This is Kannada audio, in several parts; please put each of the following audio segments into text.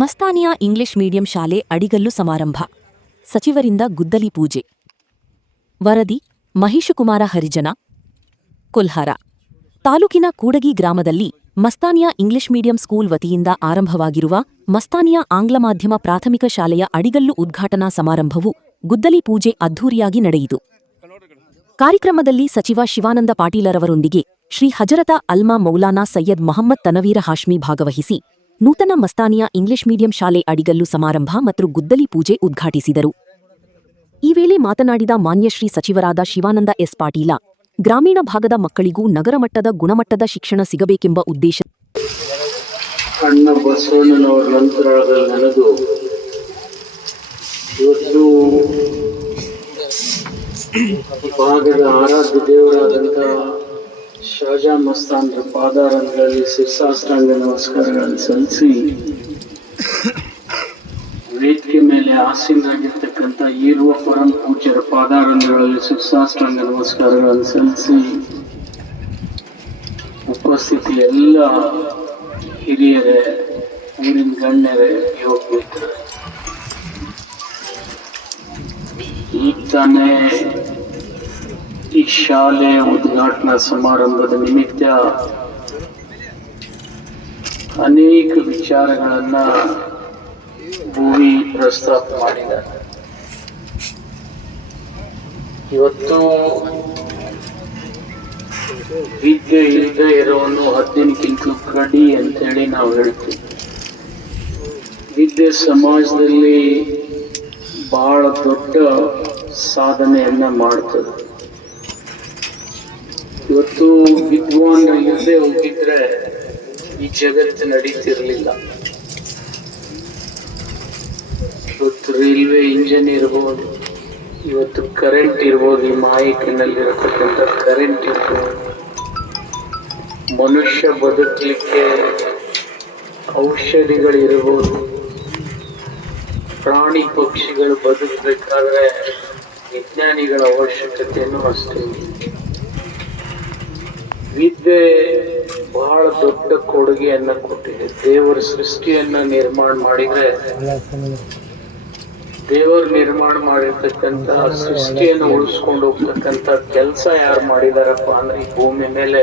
ಮಸ್ತಾನಿಯಾ ಇಂಗ್ಲಿಷ್ ಮೀಡಿಯಂ ಶಾಲೆ ಅಡಿಗಲ್ಲು ಸಮಾರಂಭ. ಸಚಿವರಿಂದ ಗುದ್ದಲಿ ಪೂಜೆ. ವರದಿ ಮಹಿಷಕುಮಾರ ಹರಿಜನ, ಕೊಲ್ಹಾರ. ತಾಲೂಕಿನ ಕೂಡಗಿ ಗ್ರಾಮದಲ್ಲಿ ಮಸ್ತಾನಿಯಾ ಇಂಗ್ಲಿಷ್ ಮೀಡಿಯಂ ಸ್ಕೂಲ್ ವತಿಯಿಂದ ಆರಂಭವಾಗಿರುವ ಮಸ್ತಾನಿಯಾ ಆಂಗ್ಲ ಮಾಧ್ಯಮ ಪ್ರಾಥಮಿಕ ಶಾಲೆಯ ಅಡಿಗಲ್ಲು ಉದ್ಘಾಟನಾ ಸಮಾರಂಭವು ಗುದ್ದಲಿ ಪೂಜೆ ಅದ್ಧೂರಿಯಾಗಿ ನಡೆಯಿತು. ಕಾರ್ಯಕ್ರಮದಲ್ಲಿ ಸಚಿವ ಶಿವಾನಂದ ಪಾಟೀಲರವರೊಂದಿಗೆ ಶ್ರೀ ಹಜರತ ಅಲ್ಮಾ ಮೌಲಾನಾ ಸೈಯದ್ ಮೊಹಮ್ಮದ್ ತನವೀರ ಹಾಶ್ಮಿ ಭಾಗವಹಿಸಿ ನೂತನ ಮಸ್ತಾನಿಯಾ ಇಂಗ್ಲಿಷ್ ಮೀಡಿಯಂ ಶಾಲೆ ಅಡಿಗಲ್ಲು ಸಮಾರಂಭ ಮತ್ತು ಗುದ್ದಲಿ ಪೂಜೆ ಉದ್ಘಾಟಿಸಿದರು. ಈ ವೇಳೆ ಮಾತನಾಡಿದ ಮಾನ್ಯ ಶ್ರೀ ಸಚಿವರಾದ ಶಿವಾನಂದ ಎಸ್ ಪಾಟೀಲ, ಗ್ರಾಮೀಣ ಭಾಗದ ಮಕ್ಕಳಿಗೂ ನಗರ ಮಟ್ಟದ ಗುಣಮಟ್ಟದ ಶಿಕ್ಷಣ ಸಿಗಬೇಕೆಂಬ ಉದ್ದೇಶ ಅಣ್ಣ ಬಸವಣ್ಣನವರ ನಂತರದಲ್ಲಿ ನನಗೂ ಇವತ್ತು ಭಾಗದ ಆರಾಧ್ಯ ದೇವರಾದಂಥ ಶಾಜಾ ಮಸ್ತಾನ್ರ ಪಾದಾರಗಳಲ್ಲಿ ಶಿರಸಾಷ್ಟಾಂಗ ನಮಸ್ಕಾರಗಳನ್ನು ಸಲ್ಲಿಸಿ, ವೇದಿಕೆ ಮೇಲೆ ಆಸೀನರಾಗಿರ್ತಕ್ಕಂಥ ಈರುವ ಪರಂ ಪೂಜ್ಯರ ಪಾದಾರಗಳಲ್ಲಿ ಶಿರಸಾಷ್ಟಾಂಗ ನಮಸ್ಕಾರಗಳನ್ನು ಸಲ್ಲಿಸಿ, ಉಪಸ್ಥಿತಿ ಎಲ್ಲ ಹಿರಿಯರೇ, ಊರಿನ ಗಣ್ಯರೇ, ಯುವಕ ಮಿತ್ರರೇ, ಈಗ ತಾನೇ ಈ ಶಾಲೆ ಉದ್ಘಾಟನಾ ಸಮಾರಂಭದ ನಿಮಿತ್ತ ಅನೇಕ ವಿಚಾರಗಳನ್ನ ಭೂಮಿ ಪ್ರಸ್ತಾಪ ಮಾಡಿದ್ದಾರೆ. ಇವತ್ತು ವಿದ್ಯೆ ಇಲ್ಲದೆ ಇರೋನು 10ಕ್ಕಿಂತ ಕಡಿ ಅಂತೇಳಿ ನಾವು ಹೇಳ್ತೀವಿ. ವಿದ್ಯೆ ಸಮಾಜದಲ್ಲಿ ಬಹಳ ದೊಡ್ಡ ಸಾಧನೆಯನ್ನ ಮಾಡ್ತದೆ. ಇವತ್ತು ವಿದ್ವಾನ್ ಇಲ್ಲದೆ ಹೋಗಿದ್ರೆ ಈ ಜಗತ್ತು ನಡೀತಿರ್ಲಿಲ್ಲ. ಇವತ್ತು ರೈಲ್ವೆ ಇಂಜಿನ್ ಇರ್ಬೋದು, ಇವತ್ತು ಕರೆಂಟ್ ಇರ್ಬೋದು, ಈ ಮಾಹಿತಿನಲ್ಲಿರತಕ್ಕಂಥ ಕರೆಂಟ್ ಇರ್ಬೋದು, ಮನುಷ್ಯ ಬದುಕಲಿಕ್ಕೆ ಔಷಧಿಗಳಿರ್ಬೋದು, ಪ್ರಾಣಿ ಪಕ್ಷಿಗಳು ಬದುಕಬೇಕಾದ್ರೆ ವಿಜ್ಞಾನಿಗಳ ಅವಶ್ಯಕತೆಯನ್ನು ಅಷ್ಟೇ. ವಿದ್ಯೆ ಬಹಳ ದೊಡ್ಡ ಕೊಡುಗೆಯನ್ನ ಕೊಟ್ಟಿದೆ. ದೇವರ ಸೃಷ್ಟಿಯನ್ನ ನಿರ್ಮಾಣ ಮಾಡಿದ್ರೆ, ದೇವರು ನಿರ್ಮಾಣ ಮಾಡಿರ್ತಕ್ಕಂಥ ಸೃಷ್ಟಿಯನ್ನು ಉಳಿಸ್ಕೊಂಡು ಹೋಗ್ತಕ್ಕಂಥ ಕೆಲಸ ಯಾರು ಮಾಡಿದಾರಪ್ಪ ಅಂದ್ರೆ ಈ ಭೂಮಿ ಮೇಲೆ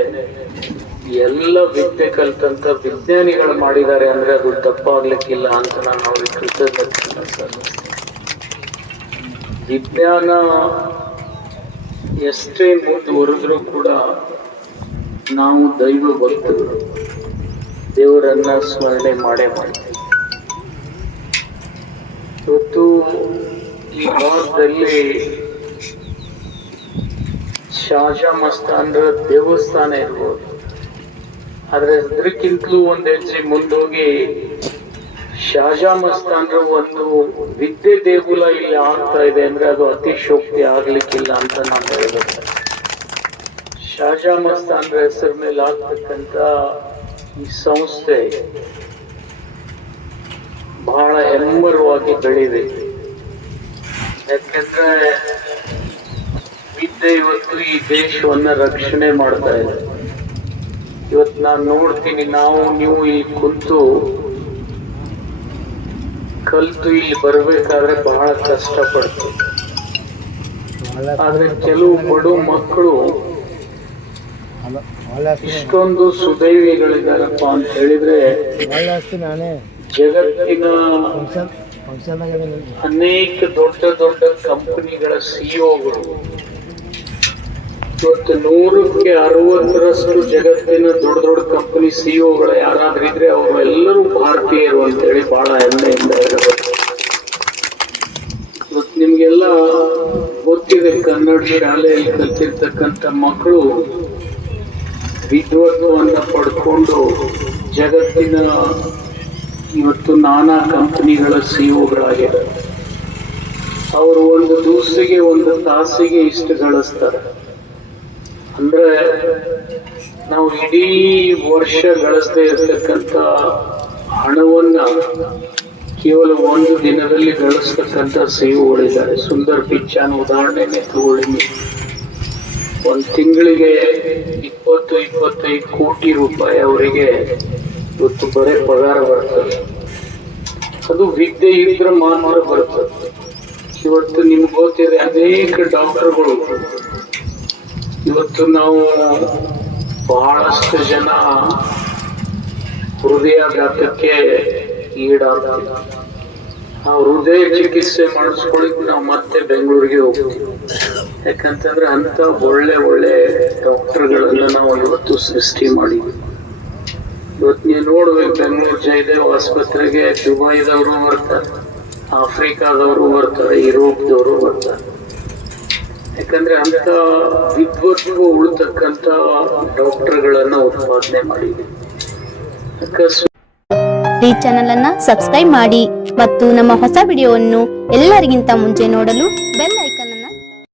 ಎಲ್ಲ ವಿದ್ಯೆ ಕಲ್ತಂತ ವಿಜ್ಞಾನಿಗಳು ಮಾಡಿದ್ದಾರೆ ಅಂದ್ರೆ ಅದು ತಪ್ಪಾಗ್ಲಿಕ್ಕಿಲ್ಲ ಅಂತ ನಾನು ಅವ್ರಿಗೆ ಕೃತಜ್ಞತೆ ಸಲ್ಲಿಸ್ತೀನಿ. ವಿಜ್ಞಾನ ಎಷ್ಟೇ ಮುಂದುವರೆದ್ರೂ ಕೂಡ ನಾವು ದೈವ ಭಕ್ತರು, ದೇವರನ್ನ ಸ್ಮರಣೆ ಮಾಡೇ ಮಾಡ್ತೀವಿ. ಇವತ್ತು ಈ ಭಾಗದಲ್ಲಿ ಶಾಜಾ ಮಸ್ತಾನ್ರ ದೇವಸ್ಥಾನ ಇರ್ಬೋದು, ಆದ್ರೆ ಅದಕ್ಕಿಂತಲೂ ಒಂದು ಹೆಜ್ಜೆ ಮುಂದೋಗಿ ಶಾಜಾ ಮಸ್ತಾನ್ರ ಒಂದು ವಿದ್ಯೆ ದೇಗುಲ ಇಲ್ಲಿ ಆಗ್ತಾ ಇದೆ ಅಂದ್ರೆ ಅದು ಅತಿಶೋಕ್ತಿ ಆಗ್ಲಿಕ್ಕಿಲ್ಲ ಅಂತ ನಾನು ಹೇಳ್ಬೇಕು. ಶಾಜಾ ಮಸ್ತಾನ್ರ ಹೆಸರ ಮೇಲೆ ಆಗ್ತಕ್ಕಂಥ ಈ ಸಂಸ್ಥೆ ಬಹಳ ಹೆಮ್ಮರವಾಗಿ ಬೆಳಿಬೇಕು. ಯಾಕಂದ್ರೆ ವಿದ್ಯೆ ಇವತ್ತು ಈ ದೇಶವನ್ನ ರಕ್ಷಣೆ ಮಾಡ್ತಾ ಇದೆ. ಇವತ್ತು ನಾನು ನೋಡ್ತೀನಿ, ನೀವು ಇಲ್ಲಿ ಕುಂತು ಕಲ್ತು ಇಲ್ಲಿ ಬರ್ಬೇಕಾದ್ರೆ ಬಹಳ ಕಷ್ಟ ಪಡ್ತೀವಿ. ಆದ್ರೆ ಕೆಲವು ಬಡ ಮಕ್ಕಳು ಇಷ್ಟೊಂದು ಸುದೈವಿಗಳಿದಾರಪ್ಪ ಅಂತ ಹೇಳಿದ್ರೆ, ಜಗತ್ತಿನ ಅನೇಕ ದೊಡ್ಡ ದೊಡ್ಡ ಕಂಪನಿಗಳ ಸಿಇಒಗಳು ಇವತ್ತು 100ಕ್ಕೆ 60ರಷ್ಟು ಜಗತ್ತಿನ ದೊಡ್ಡ ದೊಡ್ಡ ಕಂಪನಿ ಸಿಇಒಗಳು ಯಾರಾದ್ರೂ ಇದ್ರೆ ಅವರು ಎಲ್ಲರೂ ಭಾರತೀಯರು ಅಂತೇಳಿ ಬಹಳ ಹೆಮ್ಮೆಯಿಂದ ಹೇಳಬೇಕು. ಇವತ್ತು ನಿಮ್ಗೆಲ್ಲ ಗೊತ್ತಿದೆ, ಕನ್ನಡ ಶಾಲೆಯಲ್ಲಿ ಕಲ್ತಿರ್ತಕ್ಕಂಥ ಮಕ್ಕಳು ವಿದ್ವತ್ವನ್ನ ಪಡ್ಕೊಂಡು ಜಗತ್ತಿನ ಇವತ್ತು ನಾನಾ ಕಂಪನಿಗಳ ಸಿಇಒಗಳಾಗಿದ್ದಾರೆ. ಅವರು ಒಂದು ದಿವಸಿಗೆ ಒಂದು ತಾಸಿಗೆ ಇಷ್ಟು ಗಳಿಸ್ತಾರೆ ಅಂದ್ರೆ ನಾವು ಇಡೀ ವರ್ಷ ಗಳಿಸದೇ ಇರ್ತಕ್ಕಂಥ ಹಣವನ್ನ ಕೇವಲ ಒಂದು ದಿನದಲ್ಲಿ ಗಳಿಸ್ತಕ್ಕಂಥ ಸಿಇಒಗಳಿದ್ದಾರೆ. ಸುಂದರ್ ಪಿಚಾನ್ ಉದಾಹರಣೆನೇ ತಗೊಳ್ಳಿ. ಒಂದು ತಿಂಗಳಿಗೆ 20-25 ಕೋಟಿ ರೂಪಾಯಿ ಅವರಿಗೆ ಇವತ್ತು ಬರೇ ಪಗಾರ ಬರ್ತದೆ. ಅದು ವಿದ್ಯೆ ಇದ್ರೆ ಮಾತ್ರ ಬರ್ತದೆ. ಇವತ್ತು ನಿಮ್ಗೆ ಗೊತ್ತಿದೆ, ಅನೇಕ ಡಾಕ್ಟರ್ಗಳು ಇವತ್ತು ನಾವು ಬಹಳಷ್ಟು ಜನ ಹೃದಯಾಘಾತಕ್ಕೆ ಈಡಾಗ್ತೀವಿ. ಆ ಹೃದಯ ಚಿಕಿತ್ಸೆ ಮಾಡಿಸ್ಕೊಳ್ಳಿಕ್ಕೆ ನಾವು ಮತ್ತೆ ಬೆಂಗಳೂರಿಗೆ ಹೋಗ್ತೀವಿ. ಯಾಕಂತಂದ್ರೆ ಅಂತ ಒಳ್ಳೆ ಒಳ್ಳೆ ಡಾಕ್ಟರ್ಗಳನ್ನ ನಾವು ಇವತ್ತು ಸೃಷ್ಟಿ ಮಾಡಿದ್ವಿ. ಇವತ್ತು ನೀವು ನೋಡ್ಬೇಕು, ಬೆಂಗಳೂರು ಜಯದೇವ್ ಆಸ್ಪತ್ರೆಗೆ ದುಬೈದವರು ಬರ್ತಾರೆ, ಆಫ್ರಿಕಾದವರು ಬರ್ತಾರೆ, ಯುರೋಪ್ದವರು ಬರ್ತಾರೆ. ಯಾಕಂದ್ರೆ ಅಂತ ವಿದ್ವತ್ವ ಉಳ್ತಕ್ಕಂತ ಡಾಕ್ಟರ್ಗಳನ್ನ ಉತ್ಪಾದನೆ ಮಾಡಿದ್ವಿ. ಈ ಚಾನೆಲ್ ಅನ್ನ ಸಬ್ಸ್ಕ್ರೈಬ್ ಮಾಡಿ ಮತ್ತು ನಮ್ಮ ಹೊಸ ವಿಡಿಯೋವನ್ನು ಎಲ್ಲರಿಗಿಂತ ಮುಂಚೆ ನೋಡಲು ಬೆಲ್ ಐಕಾನ್